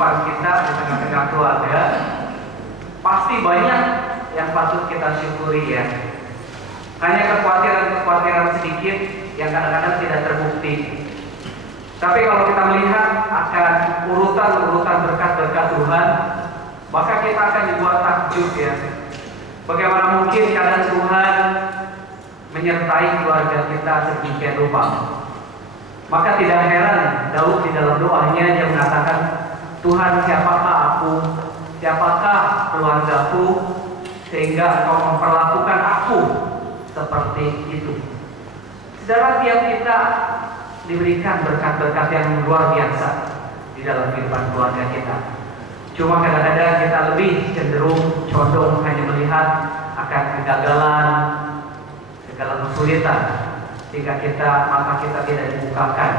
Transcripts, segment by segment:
kehidupan kita di tengah-tengah keluarga, pasti banyak yang patut kita syukuri ya. Hanya kekhawatiran-kekhawatiran sedikit yang kadang-kadang tidak terbukti. Tapi kalau kita melihat akan urutan-urutan berkat-berkat Tuhan, maka kita akan dibuat takjub ya. Bagaimana mungkin kadang Tuhan menyertai keluarga kita sedemikian rupa. Maka tidak heran Daud di dalam doanya dia mengatakan, Tuhan, siapakah aku, siapakah keluargaku, sehingga Engkau memperlakukan aku seperti itu. Saudara, tiap kita diberikan berkat-berkat yang luar biasa di dalam kehidupan keluarga kita. Cuma kadang-kadang kita lebih cenderung condong hanya melihat akan kegagalan, segala kesulitan, sehingga mata kita tidak dibukakan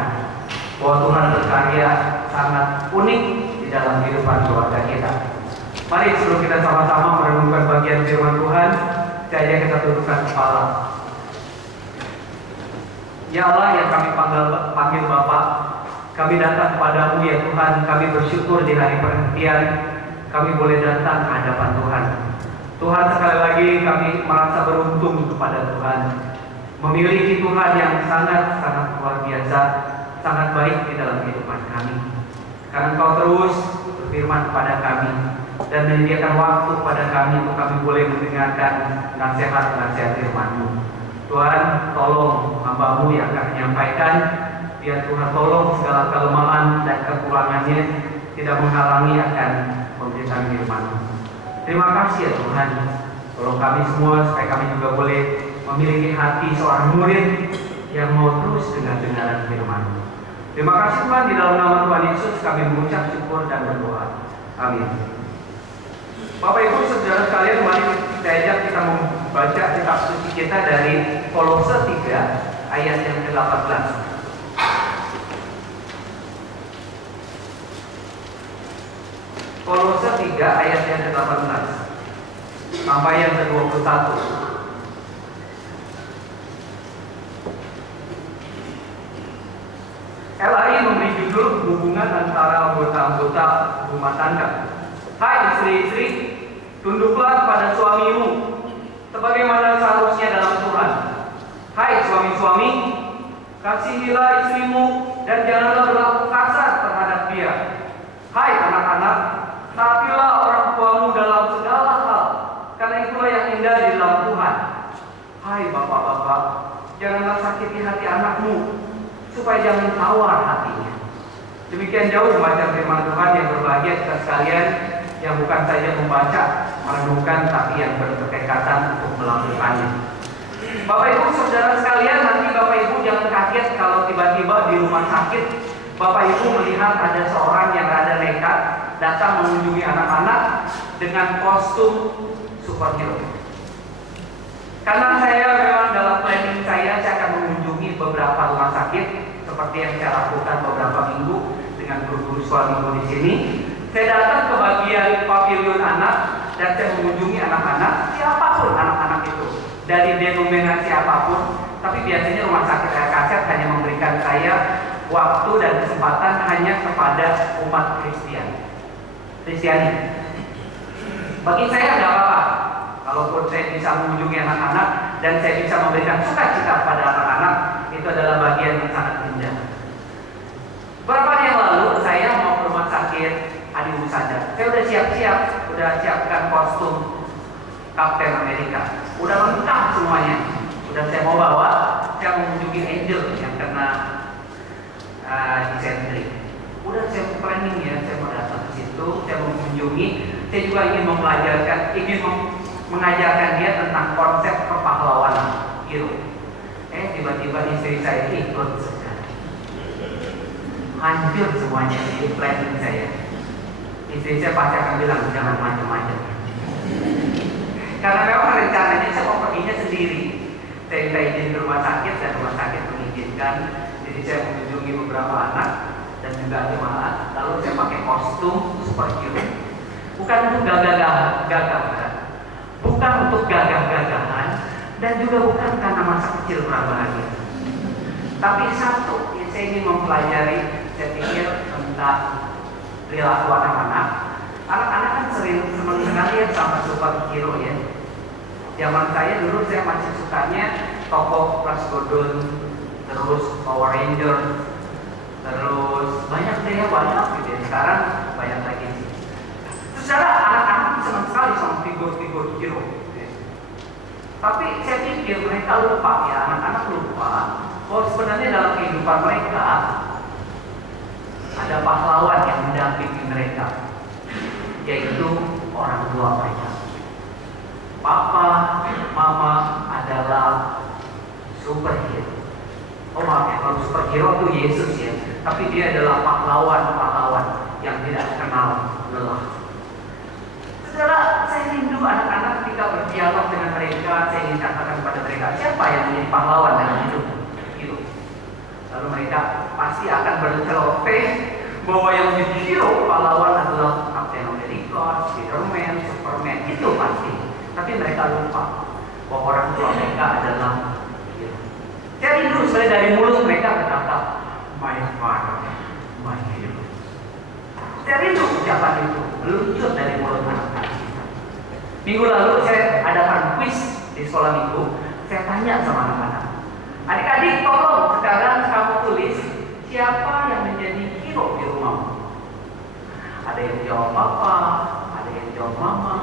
bahwa Tuhan berkarya sangat unik di dalam kehidupan keluarga kita. Mari sebelum kita sama-sama merenungkan bagian firman Tuhan, saya ajak kita tundukkan kepala. Ya Allah yang kami panggil Bapa, kami datang kepadamu ya Tuhan. Kami bersyukur di hari perhentian kami boleh datang ke hadapan Tuhan. Tuhan, sekali lagi kami merasa beruntung kepada Tuhan, memiliki Tuhan yang sangat-sangat luar biasa, sangat baik di dalam kehidupan kami. Karena Engkau terus berfirman kepada kami dan menyediakan waktu kepada kami untuk kami boleh mendengarkan nasihat-nasihat firman-Mu. Tuhan, tolong hamba-Mu yang akan menyampaikan, biar Tuhan tolong segala kelemahan dan kekurangannya tidak menghalangi akan pemberitaan firman-Mu. Terima kasih ya Tuhan, tolong kami semua supaya kami juga boleh memiliki hati seorang murid yang mau terus dengar-dengaran firman-Mu. Terima kasih Tuhan, di dalam nama Tuhan Yesus kami mengucap syukur dan berdoa. Amin. Bapak Ibu saudara sekalian, mari kita ajak kita membaca kitab suci kita dari Kolose 3 ayat yang ke-18. Kolose 3 ayat yang ke-18 sampai yang ke-21. LAI memberi judul hubungan antara anggota-anggota rumah tangga. Hai istri-istri, tunduklah kepada suamimu sebagaimana seharusnya dalam Tuhan. Hai suami-suami, kasihilah istrimu dan janganlah berlaku kasar terhadap dia. Hai anak-anak, taatilah orang tuamu dalam segala hal, karena itulah yang indah di dalam Tuhan. Hai bapak-bapak, janganlah sakiti hati anakmu, supaya jangan tawar hatinya. Demikian jauh membaca firman Tuhan yang berbahagia kita sekalian, yang bukan saja membaca, merenungkan, tapi yang berkekatan untuk melakukannya. Bapak Ibu saudara sekalian, nanti Bapak Ibu jangan kaget kalau tiba-tiba di rumah sakit Bapak Ibu melihat ada seorang yang rada nekat datang mengunjungi anak-anak dengan kostum superhero. Karena saya memang dalam planning saya akan mengunjungi beberapa rumah sakit seperti yang saya lakukan beberapa minggu dengan guru-guru suami di sini. Saya datang ke bagian pavilion anak dan saya mengunjungi anak-anak, siapapun anak-anak itu, dari denominasi apapun. Tapi biasanya rumah sakit Kaset hanya memberikan saya waktu dan kesempatan hanya kepada umat Kristiani. Bagi saya tidak apa-apa, kalaupun saya bisa mengunjungi anak-anak dan saya bisa memberikan sukacita kepada anak-anak, itu adalah bagian yang sangat indah. Beberapa hari yang lalu saya mau ke rumah sakit Adi Husada. Saya udah siap-siap, udah siapkan kostum Kapten Amerika, udah lengkap semuanya. Udah saya mau bawa, saya mengunjungi Angel yang kena disentri. Udah saya planning ya, saya mau datang ke situ, saya mau mengunjungi. Saya juga ingin mengajarkan dia tentang konsep kepahlawanan hero. Tiba-tiba istri saya ikut saja. Hancur semuanya di planning saya. Istri saya pasti akan bilang jangan macam-macam. Karena memang rencananya saya mau perginya sendiri. Saya minta izin ke rumah sakit dan rumah sakit mengizinkan. Jadi saya mengunjungi beberapa anak dan juga jemaat. Lalu saya pakai kostum superhero. Bukan untuk gagah-gagahan, bukan untuk gagah-gagahan, dan juga bukan karena masa kecil berbahagia. Tapi satu yang saya ingin mempelajari, saya pikir tentang perilaku anak-anak. Anak-anak kan senang sekali ya sama superhero ya. Zaman saya dulu saya masih sukanya tokoh Flash Gordon, terus Power Ranger, terus banyak deh ya, banyak gitu ya. Sekarang banyak lagi sih. Secara anak-anak senang sekali sama figur-figur hero. Tapi saya pikir mereka lupa ya, anak-anak lupa bahwa sebenarnya dalam kehidupan mereka ada pahlawan yang mendampingi mereka, yaitu orang tua mereka. Papa, mama adalah superhero. Oh maaf ya, kalau superhero itu Yesus ya, tapi dia adalah pahlawan-pahlawan yang tidak kenal lelah. Saudara, saya rindu anak-anak ketika berdialog dengan mereka, saya ingin katakan kepada mereka, siapa yang menjadi pahlawan dalam hidup? Gitu. Lalu mereka pasti akan berceloteh bahwa yang menjadi hero pahlawan adalah Captain America, Spiderman, Superman, itu pasti. Tapi mereka lupa bahwa orang tua mereka adalah hero. Saya rindu sebenarnya dari mulut mereka berkata, my father, my hero. Saya rindu ucapan itu meluncur dari mulut anak-anak kita. Minggu lalu saya adakan kuis di sekolah minggu. Saya tanya sama anak-anak, adik-adik tolong sekarang kamu tulis siapa yang menjadi hero di rumahmu. Ada yang jawab papa, ada yang jawab mama.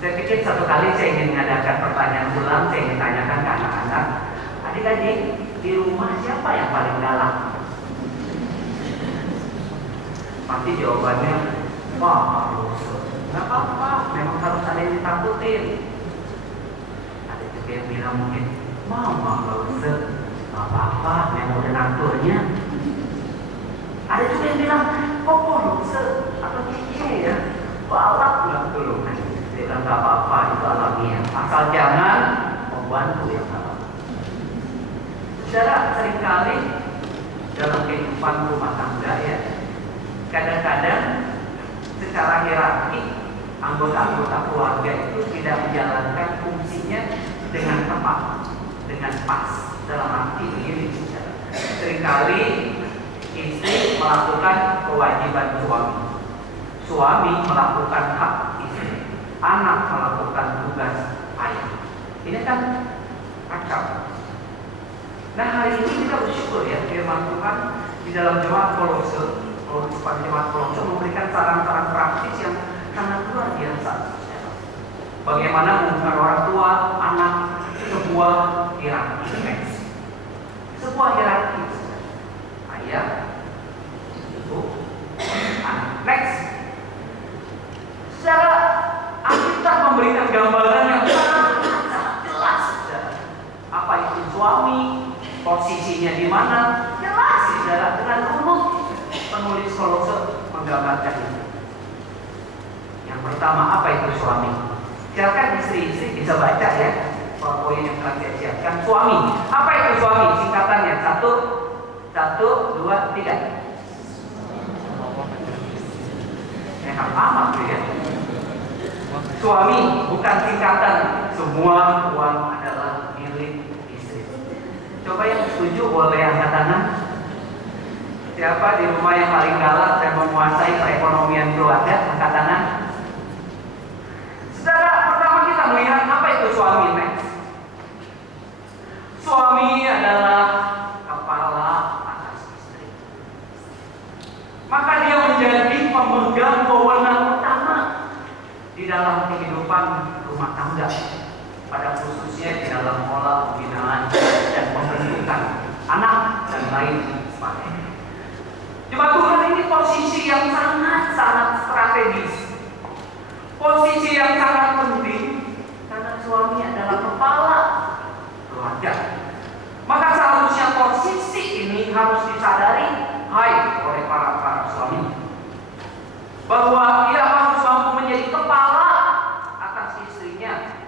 Saya pikir satu kali saya ingin mengadakan pertanyaan ulang. Saya ingin tanyakan ke anak-anak, adik-adik di rumah siapa yang paling galak? Pasti jawabannya, wah harus, nggak apa-apa, memang harus ada yang ditakutin. Ada juga yang bilang mungkin, mama nggak usah, nggak apa-apa, memang udah naturnya. Ada juga yang bilang, papa nggak usah, atau cici ya, balak nggak dulu. Dia bilang nggak apa-apa, itu alamiah, asal jangan membantu yang salah. Saudara, seringkali dalam kehidupan rumah tangga ya, kadang-kadang secara hierarki anggota-anggota keluarga itu tidak menjalankan fungsinya dengan tepat, dengan pas. Dalam arti begini, seringkali istri melakukan kewajiban suami, suami melakukan hak istri, anak melakukan tugas ayah. Ini kan kacau. Nah hari ini kita bersyukur ya, firman Tuhan di dalam jemaat Kolose, jemaat Kolose memberikan saran-saran praktis yang sangat luar biasa. Bagaimana hubungan orang tua, anak, sebuah hierarki. Sebuah hierarki. Ayah, ibu, anak. Next. Secara Alkitab memberikan gambaran yang sangat jelas. Apa itu suami, posisinya di mana, jelas dengan runut. Penulis Kolose menggambarkan itu. Yang pertama, apa itu suami? Silakan istri-istri bisa baca ya poin yang telah saya siapkan. Suami, apa itu suami? Singkatannya 1, 2, 3. Enak amat tuh ya. Suami bukan singkatan. Semua uang adalah milik istri. Coba yang setuju boleh angkat tangan. Siapa di rumah yang paling galak dan menguasai perekonomian keluarga? Angkat tangan. Saudara, pertama kita melihat apa itu suami. Next. Suami adalah kepala atas istri. Maka dia menjadi pemegang wewenang utama di dalam kehidupan rumah tangga, pada khususnya di dalam pola pembinaan dan pembentukan anak dan lain sebagainya. Jemaat Tuhan, ini posisi yang sangat strategis, posisi yang sangat penting, karena suami adalah kepala keluarga. Maka seharusnya posisi ini harus disadari oleh para suami, bahwa ia harus mampu menjadi kepala atas istrinya.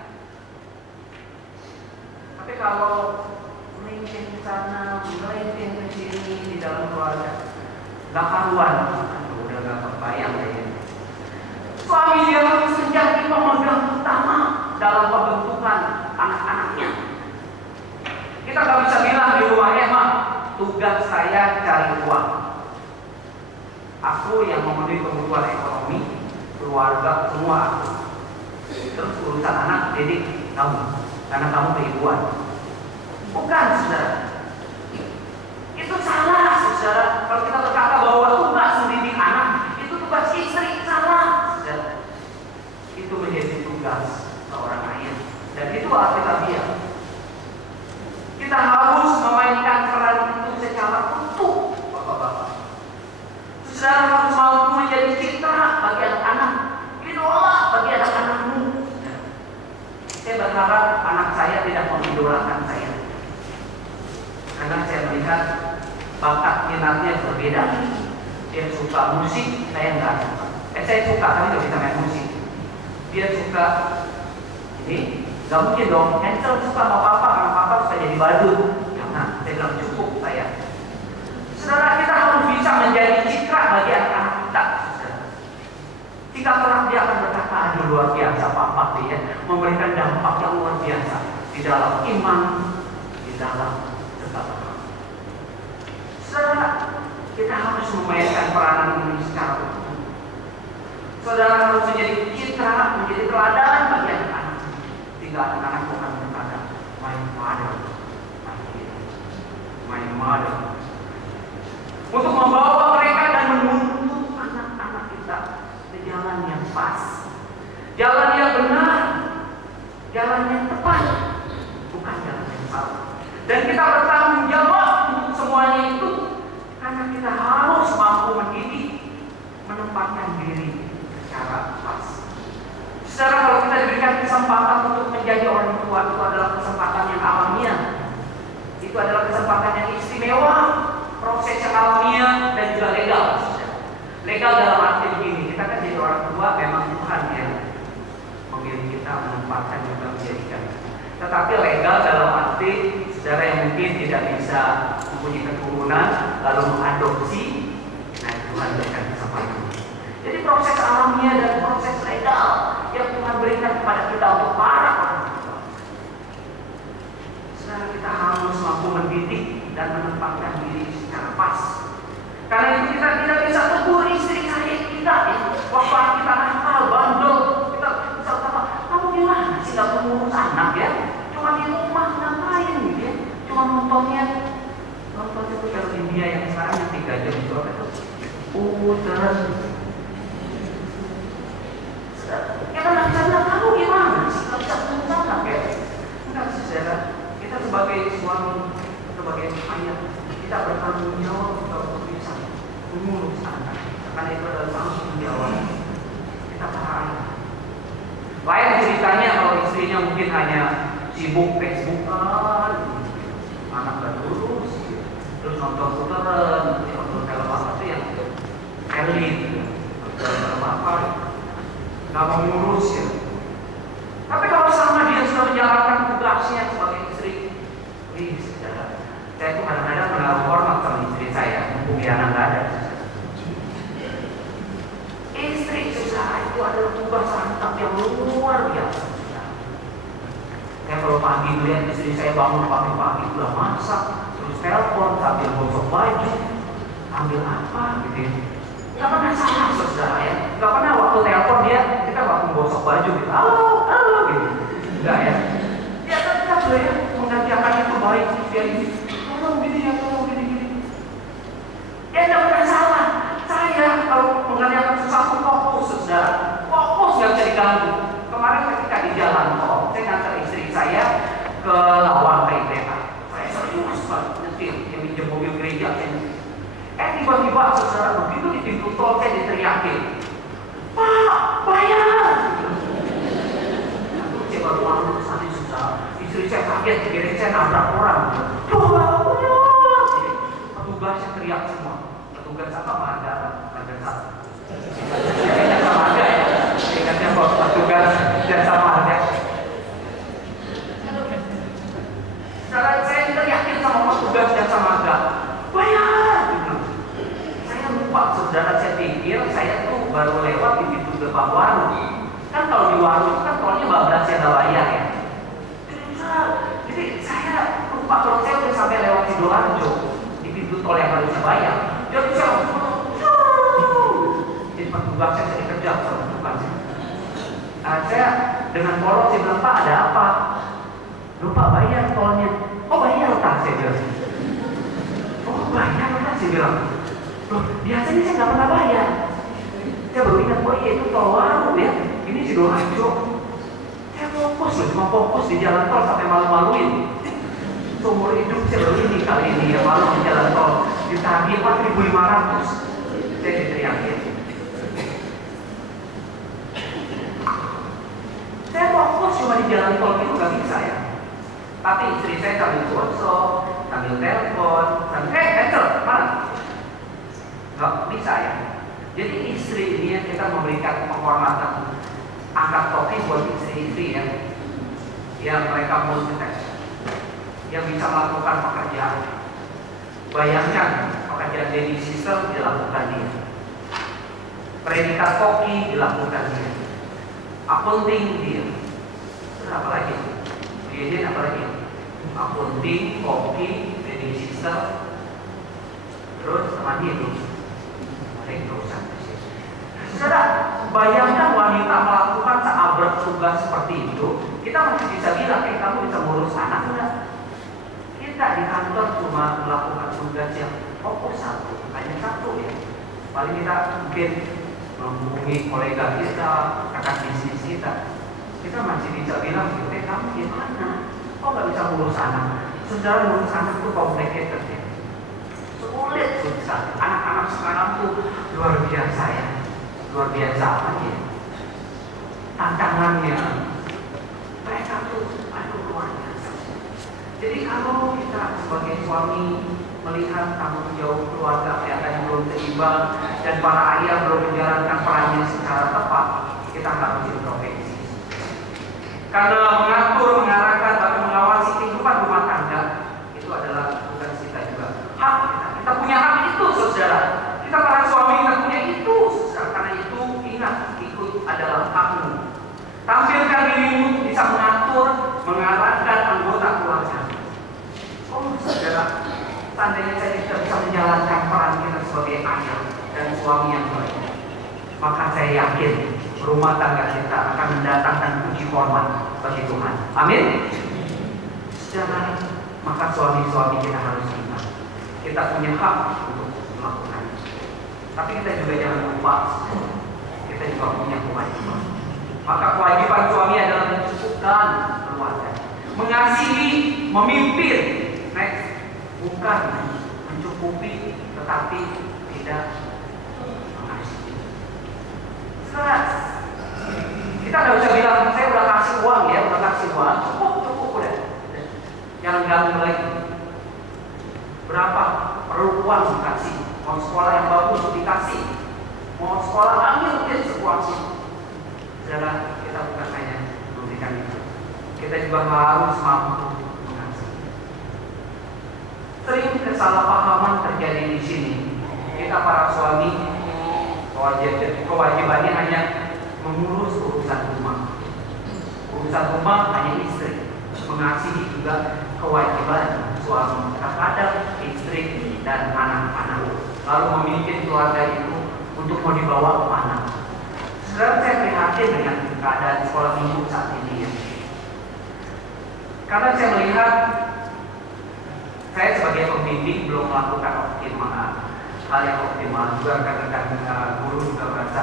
Tapi kalau melenceng ke sana, melenceng ke sini di dalam keluarga, gak karuan, udah gak kebayang ya. Suami dia harus menjadi pemegang utama dalam pembentukan anak-anaknya. Kita gak bisa bilang di rumah, mah tugas saya cari uang. Aku yang memenuhi kebutuhan ekonomi, keluarga, semua aku. Terus urusan anak, didik kamu, karena kamu keibuan. Bukan, saudara. Itu salah, saudara. Kalau kita berkata bahwa tugas mendidik anak, itu tugas istri, salah, saudara. Itu menjadi tugas seorang ayah. Dan itu alkitabiah. Kita harus memainkan peran itu secara utuh, bapak-bapak. Saudara harus mampu menjadi citra bagi anak-anak, idola bagi anak-anakmu. Saya berharap anak saya tidak mengidolakan saya, karena saya melihat bakat minatnya berbeda. Dia suka musik, saya enggak suka. Saya suka, tapi nggak bisa main musik. Dia suka ini, nggak mungkin dong. Hansel suka sama papa, karena papa suka jadi badut. Jangan, saya bilang cukup saya. Saudara, kita harus bisa menjadi citra bagi anak-anak kita. Jika kelak dia akan berkata, aduh luar biasa papa dia memberikan dampak yang luar biasa di dalam iman, di dalam segala hal. Saudara, kita harus memainkan peranan ini secara utuh. Saudara harus menjadi citra, menjadi teladan bagi anak-anak. Jika anak-anak bukan berkata, my mother, my mother. Untuk membawa mereka dan menuntut anak-anak kita ke jalan yang pas, jalan yang benar, jalan yang tepat, bukan jalan yang salah. Dan kita bertanggung jawab untuk semuanya itu, karena kita harus mampu mendidik, menempatkan diri secara pas. Secara kalau kita diberikan kesempatan untuk menjadi orang tua, itu adalah kesempatan yang alamiah, itu adalah kesempatan yang istimewa, proses yang alamiah dan juga legal. Legal dalam arti begini, kita kan jadi orang tua memang Tuhan yang memilih kita, menempatkan juga menjadikan. Tetapi legal dalam arti saudara yang mungkin tidak bisa mempunyai keturunan lalu mengadopsi, nah Tuhan berikan kesempatan. Jadi proses alamiah dan proses legal yang Tuhan berikan kepada kita untuk para orang tua. Saudara, kita harus mampu mendidik dan menempatkan diri secara pas. Karena itu kita tidak bisa tegur istri kita ya. Waktu kita nakal, bandel, kita bisa kata, kamu gimana sih nggak mengurus anak ya? Cuma di rumah ngapain gitu ya? Cuma nontonnya itu film India yang sekarang yang 3 jam itu apa itu? Putar. Kita nggak bisa bilang kamu gimana sih nggak bisa mengurus anak ya? Enggak sih saudara. Kita sebagai suami, sebagai ayah, kita bertanggung jawab untuk bisa mengurus anak. Karena itu adalah tanggung jawab kita para ayah. Lain ceritanya kalau istrinya mungkin hanya sibuk Facebookan, anak gak lulus, terus nonton putaran, nonton film apa sih yang elit, film apa, nggak mau ngurus ya. Tapi kalau sama dia sudah menjalankan tugasnya sebagai istri, saya itu kadang-kadang menaruh hormat sama istri saya, mumpung dia anak nggak ada. Istri saudara itu adalah tugas rantap yang luar biasa. Saya kalau pagi melihat istri saya bangun pagi-pagi udah masak, terus telepon sambil gosok baju, ambil apa gitu. Gak pernah salah saudara ya. Gak pernah waktu telepon dia kita waktu gosok baju gitu, halo gitu. Enggak ya. Dia tetap ya mengerjakan itu baik biar ini. Tolong gini ya, tolong gini. Dia tidak pernah salah. Saya kalau mengerjakan sesuatu fokus saudara, fokus nggak bisa diganggu. Kemarin ketika di jalan tol, saya ngantar istri saya ke Lawang ke ITK. Saya serius banget nyetir, yang minjem mobil gereja. Tiba-tiba saudara begitu di pintu tol saya diteriakin, Pak, bayar. Saya baru masuk ke sana saudara. Istri saya kaget, kira saya nabrak orang. Petugasnya teriak semua. Petugas apa marga satu. Jasa marga ya. Ingatnya kalau petugas jasa marga. Saya teriakin sama petugas jasa marga, bayar. Saya lupa saudara, saya pikir saya tuh baru lewat di pintu gerbang warung. Kan kalau di warung kan tolnya bablas ya nggak bayar ya. Jadi saya lupa kalau saya udah sampai lewat Sidoarjo di pintu tol yang harusnya bayar. Jadi saya tugasnya saya dikejar sama tugasnya. Saya dengan polos saya bilang, Pak ada apa? Lupa bayar tolnya. Oh bayar tak? Saya bilang. Oh bayar tak? Saya bilang. Loh biasanya saya nggak pernah bayar. Saya baru ingat, oh iya itu tol baru ya. Ini Sidoarjo. Saya fokus loh, cuma fokus di jalan tol sampai malu-maluin. Seumur hidup saya baru ini kali ini ya malu di jalan tol. Ditagih 4.500. Saya diteriakin. Saya fokus cuma di jalan tol itu nggak bisa ya. Tapi istri saya sambil WhatsApp, sambil telepon, sambil cancel, mana? Nggak bisa ya. Jadi istri ini kita memberikan penghormatan, angkat topi buat istri-istri ya, yang mereka multitask, yang bisa melakukan pekerjaan. Bayangkan pekerjaan baby sister dilakukan dia, predikat koki dilakukan dia, akunting dia, terus apa lagi? Dia apa lagi? Akunting, koki, baby sister, terus teman dia itu. Saudara, bayangkan wanita melakukan seabrak tugas seperti itu, kita masih bisa bilang, kamu bisa ngurus anak enggak? Kita di kantor cuma melakukan tugas yang fokus satu, hanya satu ya. Paling kita mungkin menghubungi kolega kita, rekan bisnis kita masih bisa bilang, kamu gimana? Kok nggak bisa ngurus anak? Saudara, ngurus anak itu complicated ya. Sulit susah. Anak-anak sekarang tuh luar biasa ya, luar biasa aja. Tantangannya, mereka tuh luar biasa. Jadi kalau kita sebagai suami melihat tanggung jawab keluarga kelihatannya belum seimbang dan para ayah belum menjalankan perannya secara tepat, kita harus introspeksi. Karena mengatur, mengarahkan, bahkan mengawasi kehidupan rumah tangga itu adalah tugas kita juga. Hak kita. Kita punya hak itu, saudara. Kita para suami kita punya itu, saudara. Karena itu ingat, ikut adalah hakmu. Tampilkan dirimu bisa mengatur, mengarahkan anggota keluarga. Oh, saudara, seandainya saya tidak bisa menjalankan peran kita sebagai ayah dan suami yang baik, maka saya yakin rumah tangga kita akan mendatangkan puji hormat bagi Tuhan. Amin. Saudara, maka suami-suami kita harus ingat, kita punya hak untuk melakukan. Tapi kita juga jangan lupa, kita juga punya kewajiban. Maka kewajiban suami adalah mencukupkan keluarga, mengasihi, memimpin. Next, bukan mencukupi, tetapi tidak mengasihi. Sekarang kita nggak bisa bilang saya udah kasih uang ya, udah kasih uang, cukup udah. Jangan ganggu lagi. Berapa perlu uang dikasih? Mau sekolah yang bagus dikasih, mau sekolah ambil mungkin sepuasnya. Saudara, kita bukan hanya memberikan itu, kita juga harus mampu mengasihi. Sering kesalahpahaman terjadi di sini. Kita para suami kewajibannya hanya mengurus urusan rumah. Urusan rumah hanya istri. Mengasihi juga kewajiban suami terhadap istri dan anak-anak. Lalu memimpin keluarga itu untuk mau dibawa kemana. Sekarang saya prihatin dengan keadaan sekolah minggu saat ini ya. Karena saya melihat, saya sebagai pembimbing belum melakukan hal yang optimal juga, karena guru juga merasa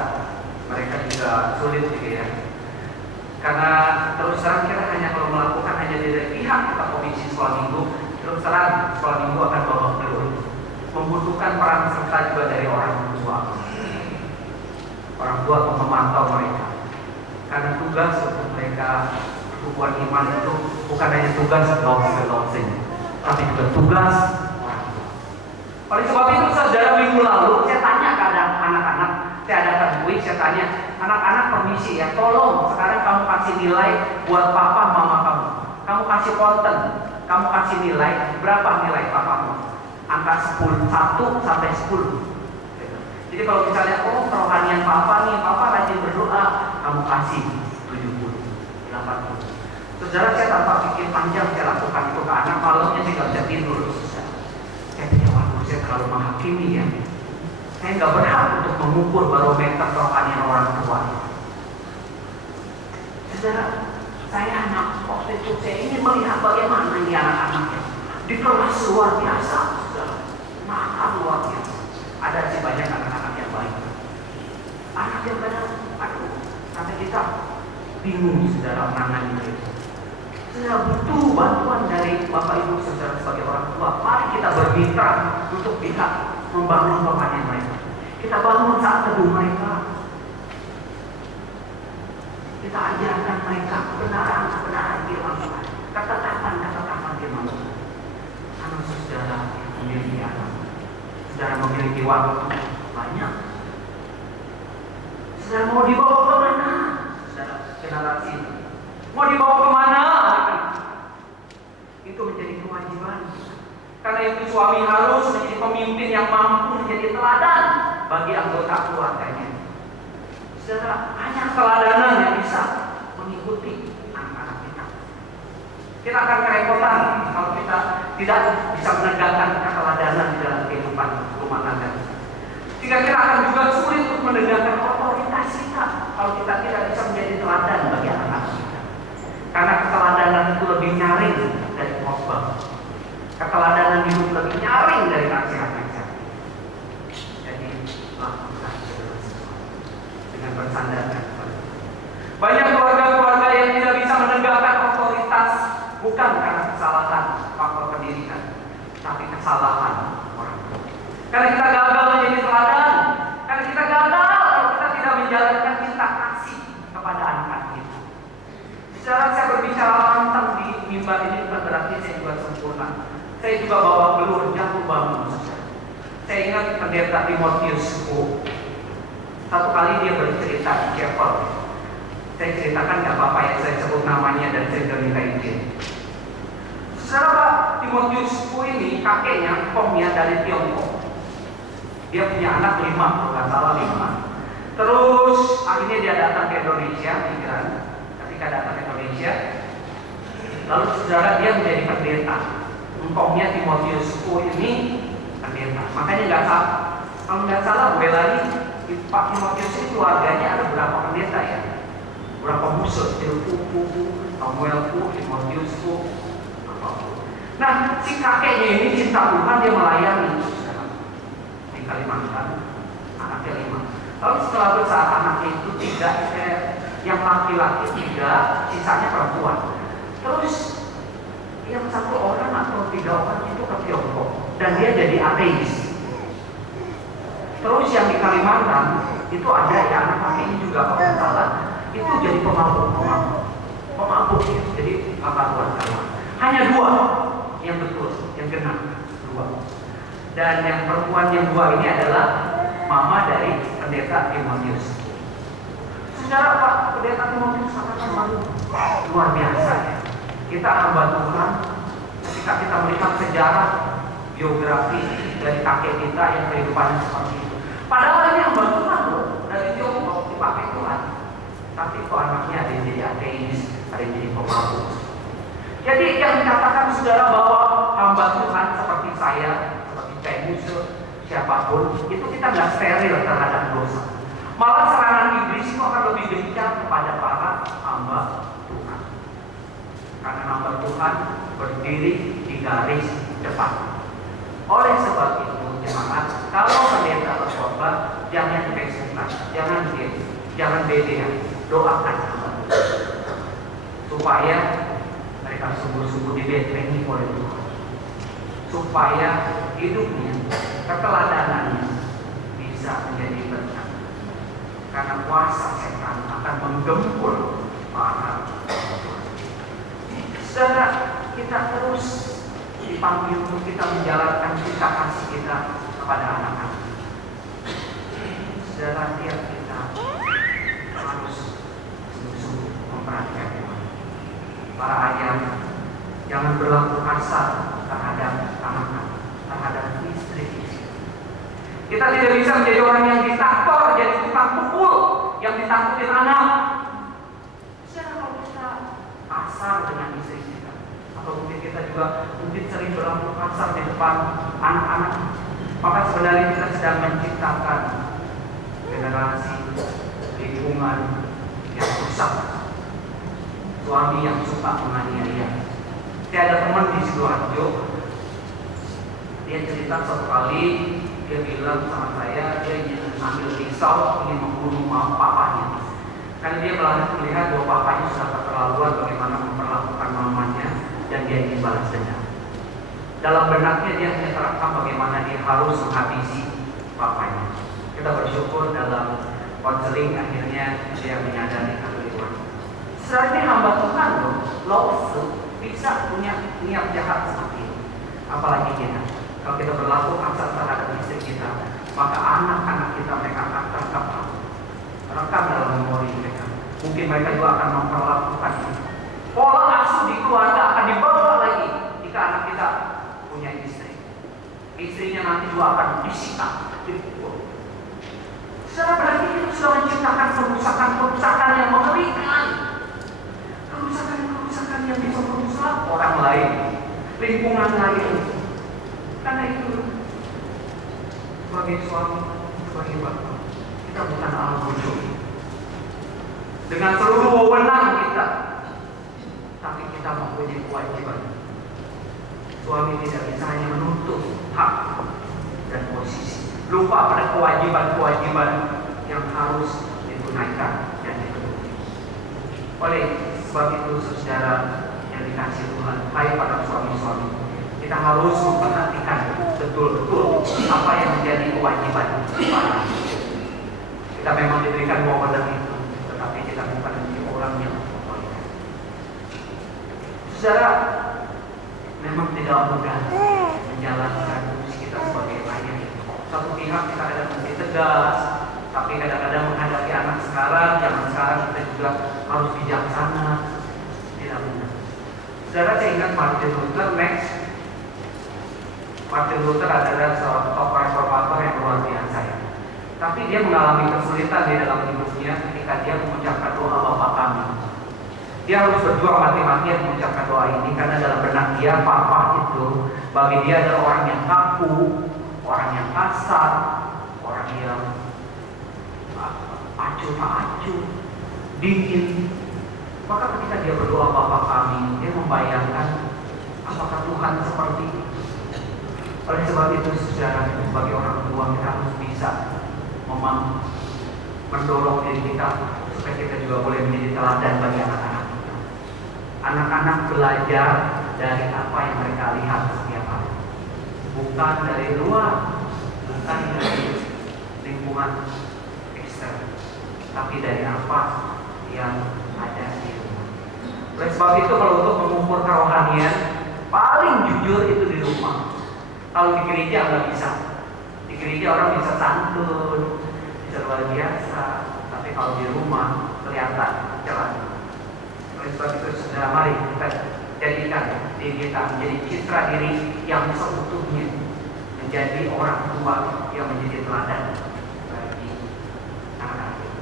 mereka juga sulit gitu ya. Karena terus terang kita hanya kalau melakukan hanya dari pihak atau komisi sekolah minggu, terus terang sekolah minggu akan babak belur. Membutuhkan peran serta juga dari orang tua. Orang tua untuk memantau mereka. Karena tugas untuk mereka hubungan iman itu bukan hanya tugas dosen, tapi juga tugas orang tua. Oleh sebab itu, saudara, minggu lalu saya tanya ke anak-anak, saya adakan kuis, saya tanya, anak-anak permisi ya, tolong sekarang kamu kasih nilai buat papa mama kamu. Kamu kasih konten, kamu kasih nilai, berapa nilai papamu? Angka 1 sampai 10. Jadi kalau misalnya, kerohanian papa nih, papa rajin berdoa, kamu kasih 70, 80. Saudara, saya tanpa pikir panjang saya lakukan itu ke anak, malamnya saya nggak bisa tidur. Saya pikir, waduh, saya terlalu menghakimi ya. Saya nggak berhak untuk mengukur barometer kerohanian orang tua. Saudara, saya anak waktu itu saya ingin melihat bagaimana ini anak-anaknya di kelas luar biasa, saudara, nakal luar biasa. Ada sih banyak anak-anak yang baik, anak yang benar, aduh, sampai kita bingung saudara menangani itu. Saudara butuh bantuan dari Bapak Ibu saudara sebagai orang tua. Mari kita bermitra untuk bisa membangun kerohanian mereka. Kita bangun saat teduh mereka. Kita ajarkan mereka kebenaran firman Tuhan, ketetapan firman Tuhan. Anak saudara yang memiliki anak, saudara memiliki waktu banyak. Saudara mau dibawa kemana? Saudara generasi ini mau dibawa kemana? Itu menjadi kewajiban. Karena itu suami harus menjadi pemimpin yang mampu menjadi teladan bagi anggota keluarganya. Saudara, hanya keteladanan yang bisa mengikuti anak-anak kita. Kita akan kerepotan kalau kita tidak bisa menegakkan keteladanan di dalam kehidupan rumah tangga. Jika kita akan juga sulit untuk menegakkan otoritas kita kalau kita tidak bisa menjadi teladan bagi anak-anak kita. Karena keteladanan itu lebih nyaring dari khotbah. Keteladanan hidup lebih nyaring dari nasihat-nasihat. Jadi lakukan dengan bersandarkan kepada. Banyak keluarga-keluarga yang tidak bisa menegakkan otoritas bukan karena kesalahan faktor pendidikan, tapi kesalahan orang tua. Karena kita gagal menjadi teladan, karena kita gagal kalau kita tidak menjalankan cinta kasih kepada anak-anak kita. Secara saya berbicara lantang di mimbar ini bukan berarti saya juga sempurna. Saya juga bawa belur jatuh bangun. Saya ingat pendeta Timotius Fu. Satu kali dia bercerita di chapel. Saya ceritakan gak apa-apa ya, saya sebut namanya dan saya sudah minta izin. Secara Pak Timotius Fu ini kakeknya Kongnya dari Tiongkok. Dia punya anak 5, kalau nggak salah 5. Terus akhirnya dia datang ke Indonesia, migran. Ketika datang ke Indonesia, lalu saudara dia menjadi pendeta. Engkongnya Timotius Fu ini pendeta. Makanya nggak salah, kalau nggak salah gue lagi Pak Timotius ini keluarganya ada berapa pendeta ya? Berapa musuh? Fu, Samuel Fu, Timotius Fu. Nah, si kakeknya ini cinta Tuhan, dia melayani di Kalimantan, anaknya 5. Lalu setelah besar anaknya itu 3, yang laki-laki 3, sisanya perempuan. Terus yang 1 orang atau 3 orang itu ke Tiongkok dan dia jadi ateis. Terus yang di Kalimantan itu ada ya anak kakeknya juga kalau nggak salah itu jadi pemabuk ya, jadi apa Kalimantan. Hanya 2 yang betul, yang genap 2. Dan yang perempuan yang 2 ini adalah mama dari pendeta Timotius. Saudara Pak pendeta Timotius sangat luar biasa ya. Kita hamba Tuhan ketika kita melihat sejarah biografi dari kakek kita yang kehidupannya seperti itu. Padahal ini hamba Tuhan loh, dari Tiongkok dipakai Tuhan. Tapi kok anaknya ada yang jadi ateis, ada yang jadi pemabuk. Jadi yang dikatakan saudara bahwa hamba Tuhan seperti saya, seperti Pemusu, siapapun, itu kita nggak steril terhadap dosa. Malah serangan iblis itu akan lebih gencar kepada para hamba Tuhan. Karena hamba Tuhan berdiri di garis depan. Oleh sebab itu, jemaat, kalau pendeta berkhotbah, jangan Facebook-an, jangan game, jangan BDA, doakan hamba Tuhan supaya mereka sungguh-sungguh dibentengi oleh Tuhan, supaya hidupnya, keteladanannya bisa menjadi berkat. Karena kuasa setan akan menggempur para Tuhan. Saudara, kita terus dipanggil untuk kita menjalankan cinta kasih kita kepada anak-anak. Saudara, tiap kita harus sungguh-sungguh memperhatikan Tuhan. Para ayah, jangan berlaku kasar terhadap anak-anak, terhadap istri-istri. Kita tidak bisa menjadi orang yang diktator, jadi tukang pukul, yang ditakutin anak. Saudara, kalau kita kasar dengan istri kita, atau mungkin kita juga sering berlaku kasar di depan anak-anak, maka sebenarnya kita sedang menciptakan generasi lingkungan yang rusak, suami yang suka menganiaya. Saya ada teman di Sidoarjo, dia cerita suatu kali, dia bilang sama saya, dia ingin ambil pisau, ingin membunuh papanya. Karena dia melihat bahwa papanya sudah keterlaluan bagaimana memperlakukan mamanya, dan dia ingin balas dendam. Dalam benaknya dia hanya terekam bagaimana dia harus menghabisi papanya. Kita bersyukur dalam konseling akhirnya dia menyadari kekeliruan. Sebenarnya hamba Tuhan loh, bisa punya niat jahat seperti itu. Apalagi kita, kalau kita berlaku kasar terhadap istri kita, maka anak-anak kita mereka akan terekam dalam memori mereka. Mungkin mereka juga akan memperlakukan itu. Pola asuh di keluarga akan dibawa lagi jika anak kita punya istri. Istrinya nanti juga akan disita, dipukul. Secara berarti kita sudah menciptakan kerusakan yang mengerikan. Kerusakan yang bisa merusak orang lain, lingkungan lain. Karena itu, sebagai suami, sebagai bapak, kita bukan alam wujud. Dengan seluruh wewenang kita, tapi kita mempunyai kewajiban. Suami tidak bisa hanya menuntut hak dan posisi, lupa pada kewajiban-kewajiban yang harus ditunaikan dan dipenuhi. Oleh sebab itu, saudara yang dikasihi Tuhan, hai para suami-suami, kita harus memperhatikan betul-betul apa yang menjadi kewajiban kita. Kita memang diberikan wewenang itu, tetapi kita bukan menjadi orang yang memperolehkan. Saudara, memang tidak mudah menjalankan fungsi kita sebagai ayah. Satu pihak kita kadang mesti tegas, tapi kadang-kadang menghadapi anak sekarang, zaman sekarang kita juga harus bijaksana. Tidak mudah. Saudara, saya ingat Martin Luther. Martin Luther adalah seorang tokoh reformator yang luar biasa ya. Tapi dia mengalami kesulitan di dalam hidupnya ketika dia mengucapkan doa Bapa Kami. Dia harus berjuang mati-matian mengucapkan doa ini karena dalam benak dia papa itu bagi dia adalah orang yang kaku, orang yang kasar, orang yang acuh, dingin. Maka ketika dia berdoa Bapa Kami, dia membayangkan apakah Tuhan seperti itu. Oleh sebab itu, secara sebagai orang tua kita harus bisa mendorong diri kita supaya kita juga boleh menjadi teladan bagi anak-anak kita. Anak-anak belajar dari apa yang mereka lihat setiap hari, bukan dari luar, bukan dari lingkungan ekstern, tapi dari apa yang ada di rumah. Oleh sebab itu, kalau untuk mengukur kerohanian, paling jujur itu di rumah. Kalau di gereja nggak bisa. Di gereja orang bisa santun, bisa luar biasa, tapi kalau di rumah kelihatan celah. Oleh sebab itu, saudara, mari kita jadikan diri kita menjadi citra diri yang seutuhnya, menjadi orang tua yang menjadi teladan bagi anak-anak.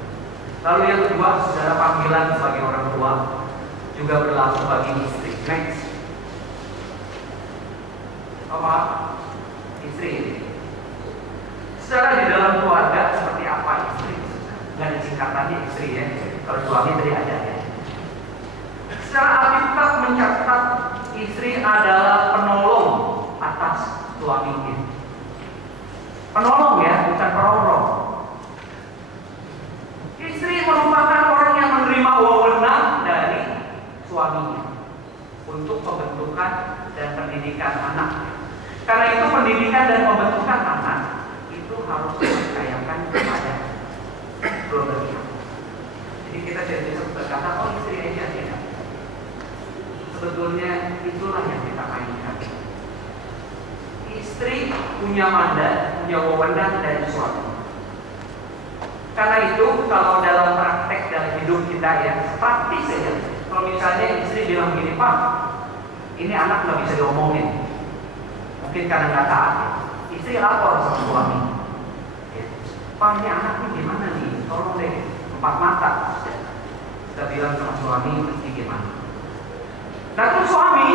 Lalu yang kedua, saudara, panggilan sebagai orang tua juga berlaku bagi istri. Next. Istri. Saudara, di dalam keluarga seperti apa istri? Nggak ada singkatannya istri ya. Kalau suami tadi ada ya. Secara Alkitab mencatat istri adalah penolong atas suaminya. Penolong ya, bukan perongrong. Istri merupakan orang yang menerima wewenang dari suaminya untuk pembentukan dan pendidikan anak. Karena itu pendidikan dan pembentukan anak itu harus dipercayakan kepada keluarga kita. Jadi kita tidak bisa berkata, oh istri aja tidak. Sebetulnya itulah yang kita mainkan. Istri punya mandat, punya wewenang dari suami. Karena itu kalau dalam praktek dalam hidup kita ya, praktis saja. Kalau misalnya istri bilang gini, Pak, ini anak nggak bisa diomongin. Mungkin karena nggak taat, istri lapor sama suami. Ya. Pak, ini anak ini gimana nih? Tolong deh, 4 mata. Kita bilang sama suami, mesti gimana? Nah terus suami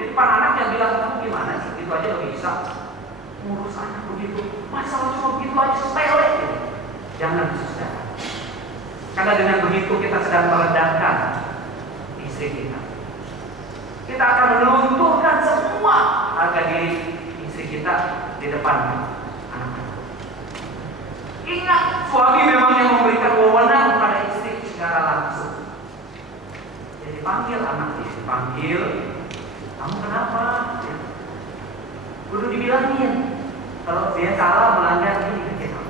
di depan anak yang bilang, kamu gimana sih? Itu aja nggak bisa. ngurus anak begitu, masalah cuma begitu aja sepele gitu. Jangan, saudara. Karena dengan begitu kita sedang merendahkan istri kita. Kita akan melunturkan semua harga diri istri kita di depan anak-anak. Ingat, suami memang yang memberikan wewenang kepada istri secara langsung. Jadi panggil anaknya, dipanggil, kamu kenapa? Ya. Kudu dibilangin. Kalau dia salah melanggar ini gitu.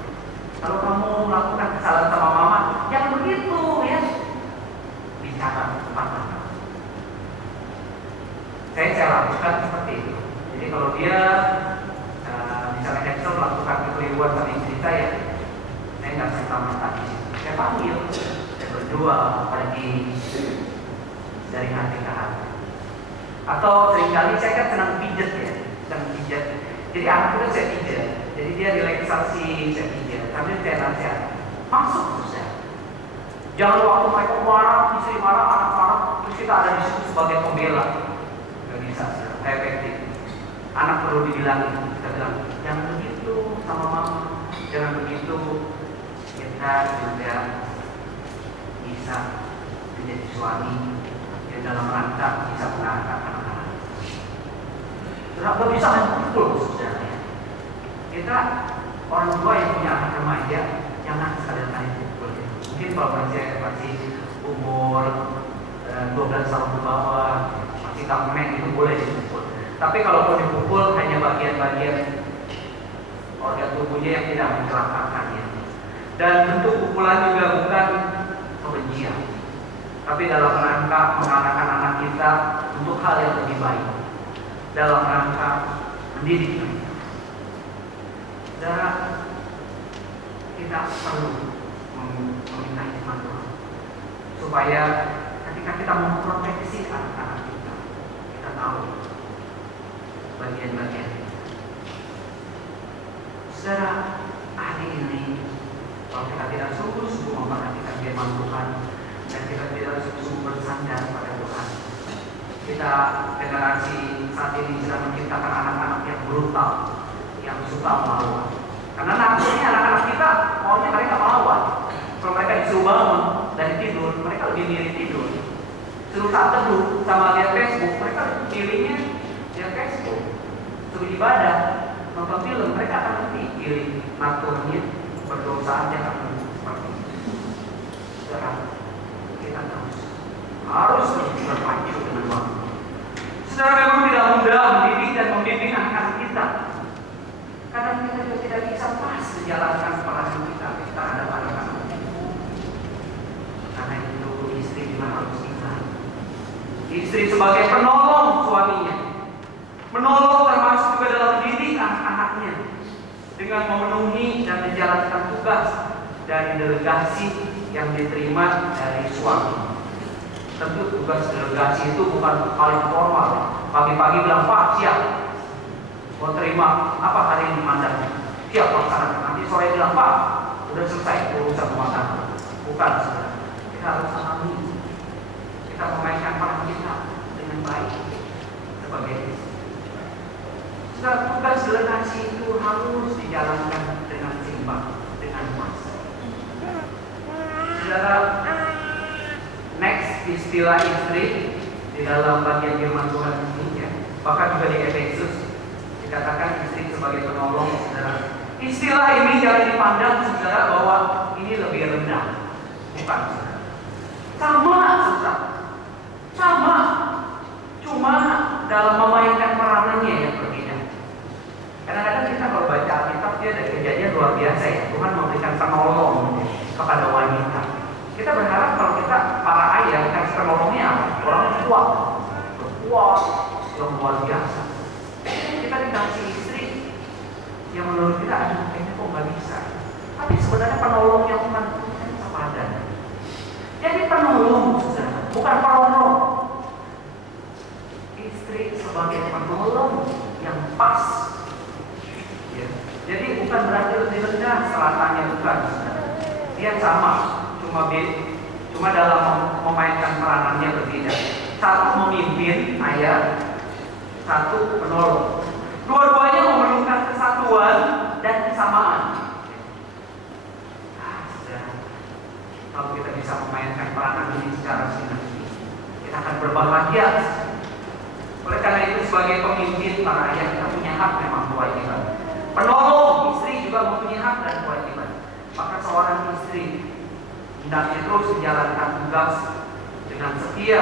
Kalau kamu melakukan kesalahan sama mama, jangan begitu ya. Bicara tepat-tepat. Saya lakukan seperti itu. Jadi kalau dia misalnya Hector melakukan kekeliruan sama istri saya nggak serta merta. Saya panggil, saya berdua pergi dari hati ke hati. Atau seringkali saya kan senang pijet ya, senang pijet. Jadi anak itu saya pijet. Jadi dia relaksasi, saya pijet. Sambil saya nasihat, masuk terus saya. Jangan waktu mereka marah, istri marah, anak marah, terus kita ada di situ sebagai pembela. Gak bisa, efektif. Anak perlu dibilangin, kita bilang, jangan begitu sama mama, jangan begitu. Kita juga bisa menjadi suami yang dalam rangka bisa mengangkat anak-anak. Tidak bisa memukul, saudara. Kita orang tua yang punya anak remaja, jangan sekali-kali pukul. Mungkin kalau masih umur 12 tahun ke bawah, masih kamen itu boleh dipukul. Tapi kalau mau dipukul hanya bagian-bagian organ tubuhnya yang tidak mencelakakan ya. Dan bentuk pukulan juga bukan kebencian, tapi dalam rangka mengarahkan anak kita untuk hal yang lebih baik, dalam rangka mendidik mereka. Saudara, kita perlu meminta hikmat Tuhan supaya ketika kita memproteksi anak-anak kita, kita tahu bagian-bagian. Saudara, hari ini kalau kita tidak sungguh-sungguh memperhatikan firman Tuhan dan kita tidak sungguh-sungguh bersandar pada Tuhan, kita generasi saat ini sedang menciptakan anak-anak yang brutal, yang suka melawan. Karena nantinya anak-anak kita maunya mereka melawan. Kalau mereka disuruh bangun dari tidur, mereka lebih milih tidur. Suruh saat teduh sama lihat Facebook, mereka pilihnya lihat Facebook. Suruh ibadah, nonton film, mereka akan lebih pilih naturnya berdosa aja akan seperti itu. Sekarang kita harus berpacu dengan waktu. Saudara, memang tidak mudah mendidik dan membimbing anak-anak kita. Kadang kita juga tidak bisa pas menjalankan peranan kita terhadap anak-anak. Karena itu istri juga harus ingat. Istri sebagai penolong suaminya, menolong termasuk juga dalam mendidik anak-anaknya dengan memenuhi dan menjalankan tugas dari delegasi yang diterima dari suami. Tentu tugas delegasi itu bukan paling formal. Pagi-pagi bilang, Pak, siap. Mau terima apa hari ini mandatnya? Siap laksanakan. Nanti sore bilang, Pak, udah selesai urusan rumah tangga. Bukan, saudara. Kita harus alami. Kita memainkan peran kita dengan baik sebagai istri. Saudara, tugas delegasi itu harus dijalankan dengan seimbang, dengan pas. Saudara, next istilah istri di dalam bagian firman Tuhan ini ya, bahkan juga di Efesus dikatakan istri sebagai penolong, saudara. Istilah ini jangan dipandang, saudara, bahwa ini lebih rendah. Bukan, saudara. Sama, saudara. Sama. Cuma dalam memainkan peranannya yang berbeda. Kadang-kadang kita kalau baca Alkitab dia ada kejadian luar biasa ya. Tuhan memberikan penolong kepada wanita. Kita berharap kalau kita para ayah kasih penolongnya orang kuat, yang luar biasa. Kita dikasih istri yang menurut kita aduh kayaknya kok nggak bisa. Tapi sebenarnya penolong yang Tuhan berikan sepadan. Jadi penolong, saudara, bukan penolong. Istri sebagai penolong yang pas. Ya. Jadi bukan berarti lebih rendah seratannya, bukan. Dia sama, cuma dalam memainkan peranannya berbeda. Satu memimpin ayah, satu penolong. Dua-duanya memerlukan kesatuan. persatuan dan kesamaan. Kalau kita bisa memainkan peranan ini secara sinergi, kita akan berbahagia. Oleh karena itu, sebagai pemimpin, para ayah, kita punya hak memang kewajiban. Penolong istri juga mempunyai hak dan kewajiban. Maka seorang istri hendaknya terus menjalankan tugas dengan setia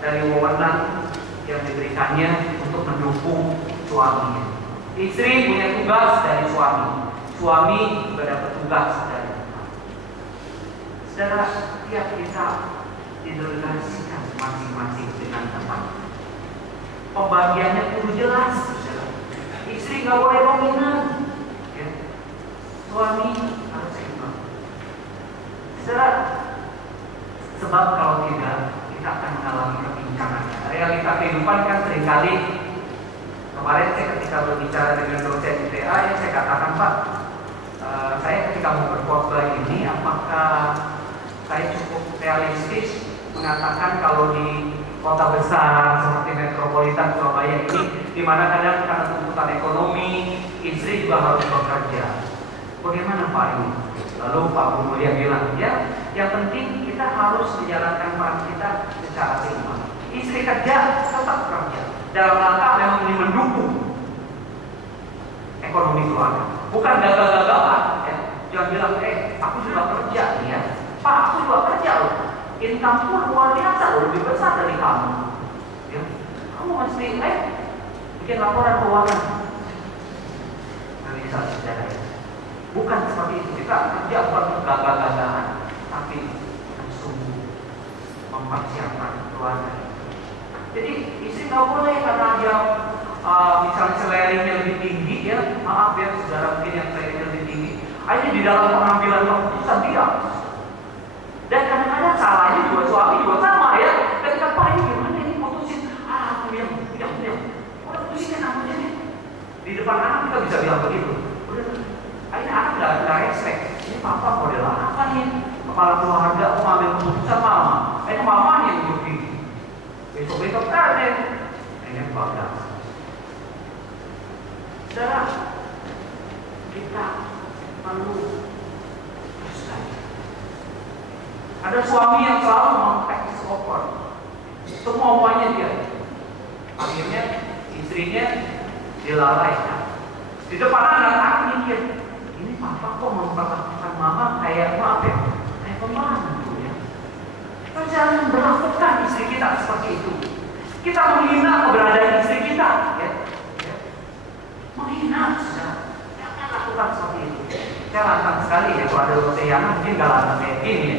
dari wewenang yang diberikannya untuk mendukung suaminya. Istri punya tugas dari suami, suami juga dapat tugas dari Tuhan. Saudara, setiap kita didelegasikan masing-masing dengan tepat. Pembagiannya kudu jelas. Istri nggak boleh dominan, ya. Suami harus seimbang. Saudara, sebab kalau tidak kita akan mengalami kebincangan. Realita kehidupan kan seringkali. Kemarin saya ketika berbicara dengan dosen IPA, ya saya katakan, Pak, saya ketika mau berkhotbah ini, apakah saya cukup realistis mengatakan kalau di kota besar seperti metropolitan Surabaya ini, di mana kadang karena tuntutan ekonomi, istri juga harus bekerja. Bagaimana Pak ini? Lalu Pak Bu Mulia bilang, ya, yang penting kita harus menjalankan peran kita secara seimbang. Istri kerja, tetap kerja. Dalam rangka memang ini mendukung ekonomi keluarga. Bukan gagal-gagalan, ya. Jangan bilang, aku juga kerja, ya. Pak, aku juga kerja loh. Income pun luar biasa loh, lebih besar dari kamu. Ya. Kamu mesti, bikin laporan keuangan. Nggak bisa secara itu. Bukan seperti itu. Kita kerja bukan gagal-gagalan, tapi sungguh mempersiapkan keluarga. Jadi istri nggak boleh karena dia misalnya selerinya lebih tinggi, ya, maaf ya saudara mungkin yang selerinya lebih tinggi, akhirnya di dalam pengambilan keputusan dia. Dan kadang-kadang salahnya juga suami juga sama, ya. Ketika Pak ini gimana ini putusin, aku yang udah putusin kan aku jadi. Di depan anak kita bisa bilang begitu. Udah, akhirnya anak nggak respect. Ini papa model apa nih? Kepala keluarga mau ngambil keputusan mama. Akhirnya mamanya yang begini. Besok-besok kan deh. Akhirnya bangga. Saudara, kita perlu terus lagi. Ada suami yang selalu meng-take over. Semua maunya dia. Akhirnya istrinya dilalaikan. Di depan anak mikir, ini papa kok memperlakukan mama kayak apa ya? Kayak pembantu ya. Kita jangan berlakukan istri kita seperti itu. Kita menghina keberadaan istri kita, ya. Menghina, saudara. Jangan lakukan seperti itu. Saya lantang sekali ya, kalau ada Hosea mungkin gak lantang kayak gini ya.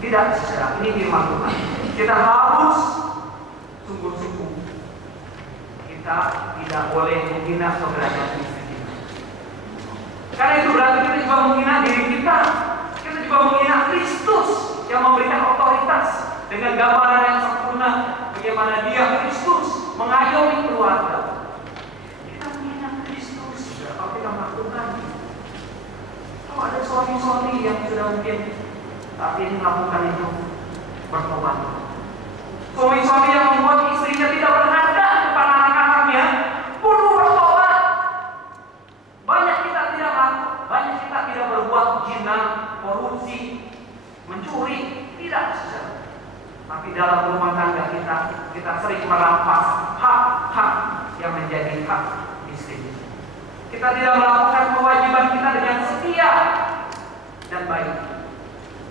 Tidak, saudara, ini firman Tuhan. Kita harus sungguh-sungguh. Kita tidak boleh menghina keberadaan istri kita. Karena itu berarti kita juga menghina diri kita. Kita juga menghina Kristus yang memberikan otoritas dengan gambaran yang sempurna. Bagaimana dia Kristus mengayomi keluarga. Kita menghina Kristus, saudara, kalau kita melakukan. Kalau ada suami-suami yang sudah mungkin saat ini melakukan itu, bertobat. Suami-suami yang membuat istrinya tidak berharga depan anak-anaknya, perlu bertobat. Banyak kita tidak melakukan, banyak kita tidak berbuat zina, korupsi, mencuri, tidak saudara. Tapi dalam rumah tangga kita sering merampas hak-hak yang menjadi hak istri. Kita tidak melakukan kewajiban kita dengan setia dan baik.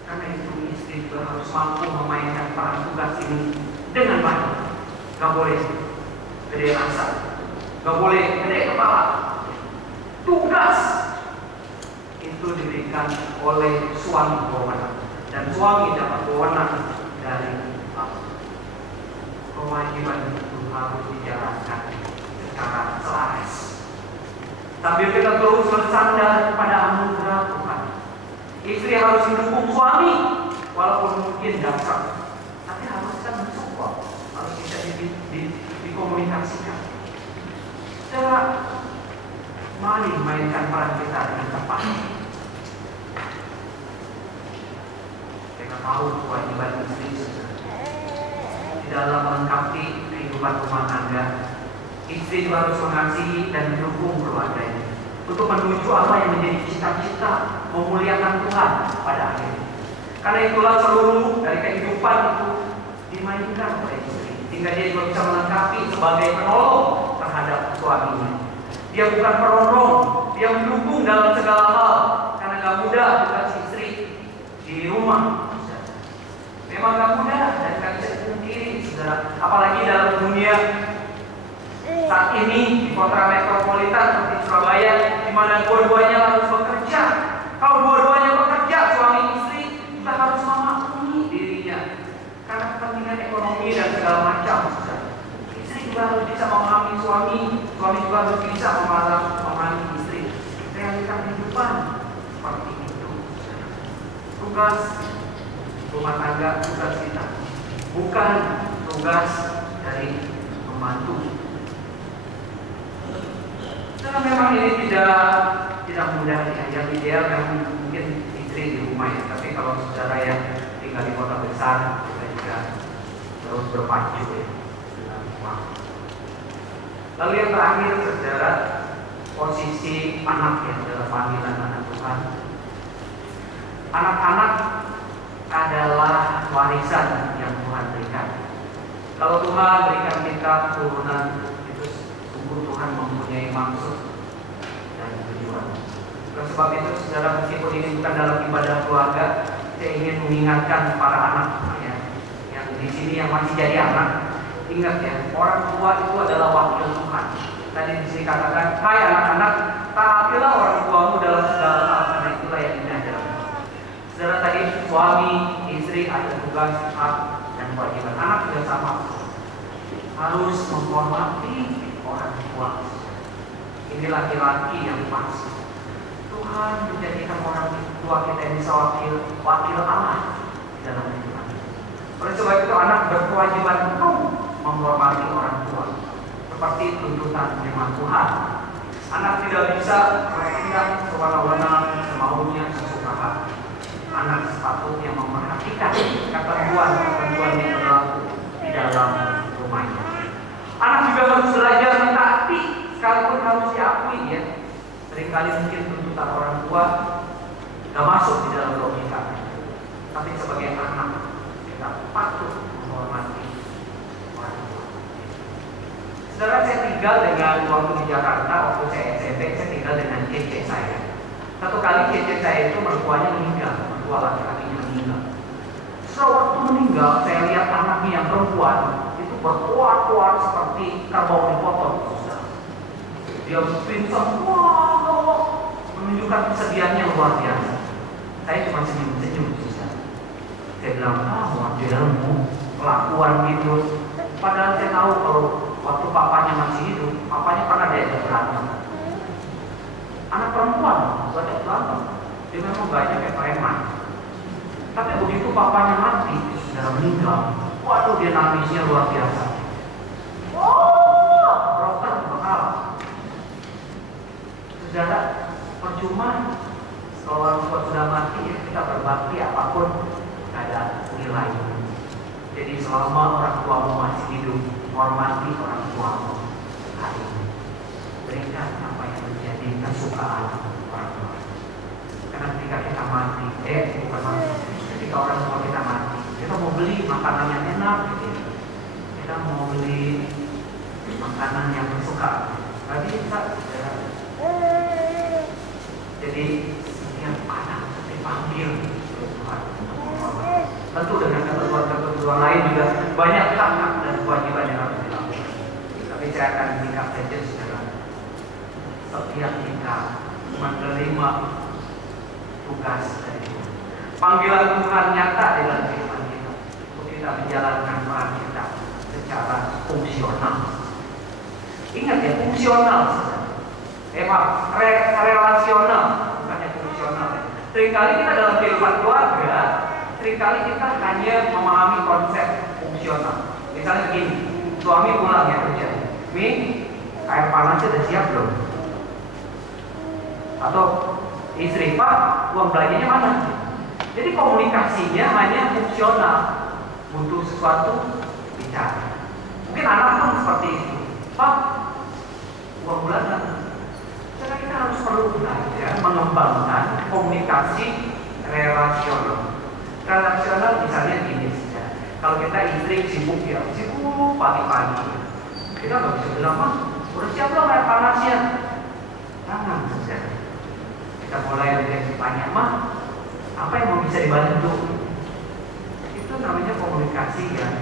Karena itu istri juga harus mampu memainkan peran tugas ini dengan baik. Gak boleh gede rasa, gak boleh gede kepala. Tugas itu diberikan oleh suami wewenang, dan suami dapat wewenang dari Allah. Kewajiban itu harus dijalankan secara selaras. Sambil kita terus bersandar kepada anugerah Tuhan. Istri harus mendukung suami, walaupun mungkin dasar, tapi harus kita mensupport, harus bisa dikomunikasikan. Secara mari mainkan peran kita dengan tepat. Kita tahu kewajiban istri di dalam melengkapi kehidupan rumah tangga. Istri harus mengasihi dan mendukung keluarganya. untuk menuju apa yang menjadi cita-cita memuliakan Tuhan pada akhirnya. Karena itulah seluruh dari kehidupan itu dimainkan oleh istri, sehingga dia juga bisa melengkapi sebagai penolong terhadap suaminya. Dia bukan peronong, dia mendukung dalam segala hal, karena gak mudah bukan si istri di rumah. Memang gak mudah dan gak bisa dipungkiri, saudara. Apalagi dalam dunia saat ini di kota metropolitan seperti Surabaya, di mana dua-duanya harus bekerja. Kalau dua-duanya bekerja, suami istri, kita harus memaklumi dirinya karena kepentingan ekonomi dan segala macam. Istri juga harus bisa memahami suami, suami juga harus bisa memahami istri. Realita kehidupan seperti itu. Tugas rumah tangga, tugas kita, bukan tugas dari pembantu. Karena memang ini tidak mudah ya. Yang ideal memang mungkin istri di rumah ya. Tapi kalau saudara yang tinggal di kota besar, kita juga terus berpacu ya dengan waktu. Lalu yang terakhir, saudara, posisi anak ya dalam panggilan anak Tuhan. Anak-anak adalah warisan yang Tuhan berikan. Kalau Tuhan berikan kita keturunan, Tuhan mempunyai maksud dan tujuan. Oleh sebab itu, saudara, meskipun ini bukan dalam ibadah keluarga, saya ingin mengingatkan para anak ya, yang di sini yang masih jadi anak. Ingat ya, orang tua itu adalah wakil Tuhan. Tadi di sini katakan, hai anak-anak, taatilah orang tuamu dalam segala hal, karena itulah yang diajar. Saudara, tadi suami, istri ada tugas, hak, dan kewajiban. Anak juga sama, harus menghormati orang tua. Ini laki-laki yang pas. Tuhan menjadikan orang tua kita yang bisa wakil Allah di dalam kehidupan. Oleh sebab itu anak berkewajiban untuk menghormati orang tua seperti tuntutan firman Tuhan. Anak tidak bisa bertindak semena-mena semaunya sesuka hati. Anak sepatutnya memperhatikan ketentuan yang berlaku di dalam rumahnya. Anak juga harus belajar mentaati, sekalipun harus diakui ya. Seringkali mungkin tuntutan orang tua gak masuk di dalam logika. Tapi sebagai anak kita patut menghormati orang tua. Saudara, saya tinggal dengan waktu di Jakarta, waktu saya SMP, saya tinggal dengan cece saya. Satu kali cece saya itu mertuanya meninggal, mertua laki-lakinya meninggal. Waktu meninggal, saya lihat anaknya yang perempuan berkuat-kuat seperti kerbau dipotong. Dia pingsan, menunjukkan kesedihannya luar biasa. Saya cuma senyum-senyum. Saya bilang, wajarmu kelakuan gitu. Padahal saya tahu kalau waktu papanya masih hidup, papanya pernah diajak berantem. Anak perempuan, diajak berantem. Dia memang banyak kayak preman. Tapi begitu papanya mati, sudah meninggal, waduh dia nangisnya luar biasa. Dokter bakal. Saudara, percuma kalau orang tua sudah mati ya kita berbakti apapun ada nilai. Jadi selama orang tuamu masih hidup, hormati orang tuamu hari ini. Berikan apa yang menjadi kesukaan orang tua. Karena ketika kita mati, bukan mati. Ketika orang tua kita mati, kita mau beli makanan yang enak gitu. Kita mau beli makanan yang bersuka. Tadi kita jadi setiap anak dipanggil oleh Tuhan. Tentu dengan ketentuan lain juga banyak hak dan kewajiban yang harus dilakukan. Tapi saya akan meningkat saja secara setiap kita menerima tugas dari Tuhan. Panggilan Tuhan nyata di dalam kehidupan kita untuk kita menjalankan peran kita secara fungsional. Ingat ya, fungsional. Relasional, bukannya fungsional. Seringkali kita dalam kehidupan keluarga, seringkali kita hanya memahami konsep fungsional. Misalnya begini, suami pulang ya kerja, air panasnya udah siap belum? Atau istri, Pak, uang belanjanya mana? Jadi komunikasinya hanya fungsional, butuh sesuatu bicara. Mungkin anak pun seperti itu, Pak, uang bulanan. Karena kita harus perlu belajar mengembangkan komunikasi relasional. Relasional misalnya gini saja. Kalau kita istri sibuk pagi-pagi, kita nggak bisa bilang, "Mah, udah siap belum air panasnya?" Jangan saja. Kita mulai dari tanya, "Mah, apa yang mau bisa dibantu?" Itu namanya komunikasi yang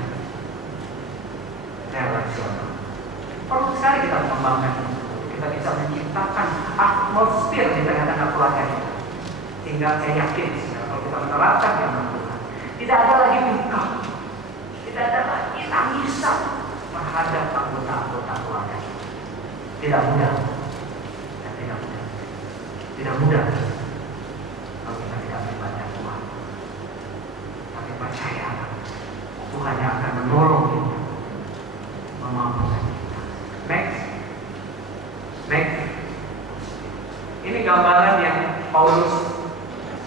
relasional. Perlu sekali kita mengembangkan itu. Kita bisa menciptakan atmosfer di tengah-tengah keluarga kita. Sehingga saya yakin kalau kita menerapkan yang Tuhan, tidak ada lagi duka, tidak ada lagi tangisan terhadap anggota-anggota keluarga. Tidak mudah, tidak mudah kalau kita tidak membaca Tuhan. Tapi percaya Tuhan yang akan menolong kita, memampukan kita. Next. Ini gambaran yang Paulus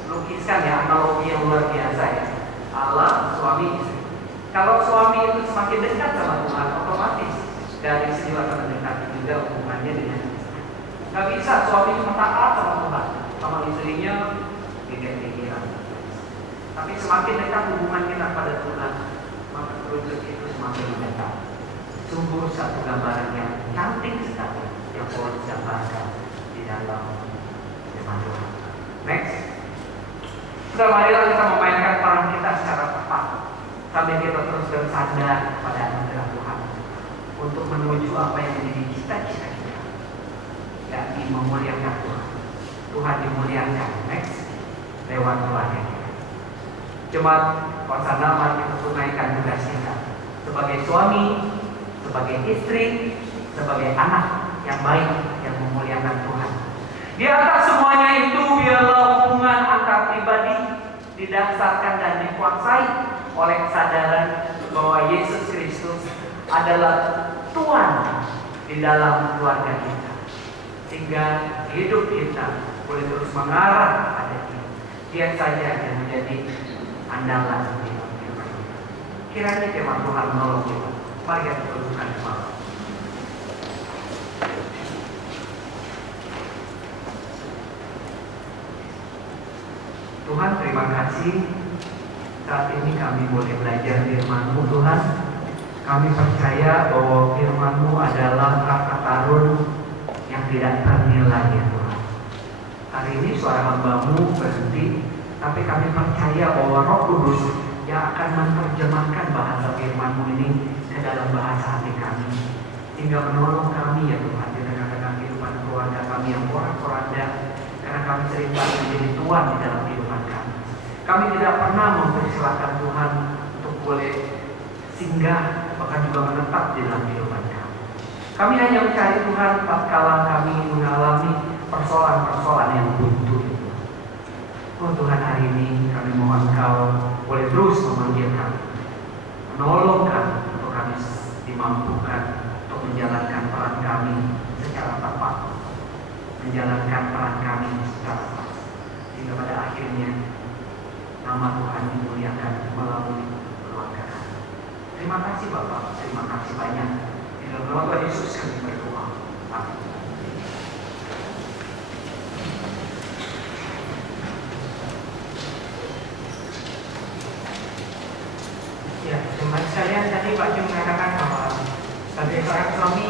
lukiskan ya, analogi yang luar biasa ya. Allah, suami, istri. Kalau suami itu semakin dekat sama Tuhan, otomatis dari segi akan mendekati juga hubungannya dengan istri. Gak bisa suami cuma taat sama Tuhan, sama istrinya pikiran. Tapi semakin dekat hubungan kita pada Tuhan, maka kerucut itu semakin mendekat. Sungguh satu gambaran yang cantik sekali yang Paulus gambarkan di dalam firman Tuhan. Next. Sudah, marilah kita memainkan peran kita secara tepat sambil kita terus bersandar pada anugerah Tuhan untuk menuju apa yang menjadi cita-cita kita, yakni memuliakan Tuhan. Tuhan dimuliakan next lewat keluarga kita. Jemaat Hosana, mari kita tunaikan tugas kita sebagai suami, sebagai istri, sebagai anak yang baik yang memuliakan Tuhan. Di atas semuanya itu, biarlah hubungan antar pribadi didasarkan dan dikuasai oleh kesadaran bahwa Yesus Kristus adalah Tuhan di dalam keluarga kita, sehingga hidup kita boleh terus mengarah pada Dia saja yang menjadi andalan di dalam kehidupan kita. Kiranya firman Tuhan menolong kita. Mari kita tundukkan kepala. Tuhan, terima kasih saat ini kami boleh belajar firman-Mu Tuhan. Kami percaya bahwa firman-Mu adalah harta karun yang tidak ternilai ya Tuhan. Hari ini suara hamba-Mu berhenti, tapi kami percaya bahwa Roh Kudus yang akan menerjemahkan bahasa firman-Mu ini ke dalam bahasa hati kami, hingga menolong kami ya Tuhan di tengah-tengah kehidupan keluarga kami yang porak-poranda, karena kami seringkali menjadi tuan di dalam kehidupan kami. Kami tidak pernah mempersilahkan Tuhan untuk boleh singgah, bahkan juga menetap di dalam kehidupan kami. Kami hanya mencari Tuhan tatkala kami mengalami persoalan-persoalan yang buntu. Oh Tuhan, hari ini kami mohon Kau boleh terus memanggil kami, menolong kami untuk kami dimampukan untuk menjalankan peran kami secara tepat, menjalankan peran kami secara tepat, sehingga pada akhirnya nama Tuhan dimuliakan melalui keluarga kami. Terima kasih Bapak, terima kasih banyak. Di dalam nama Tuhan Yesus kami berdoa. Amin. Ya, jemaat sekalian, tadi Pak Jum mengatakan bahwa sebagai seorang suami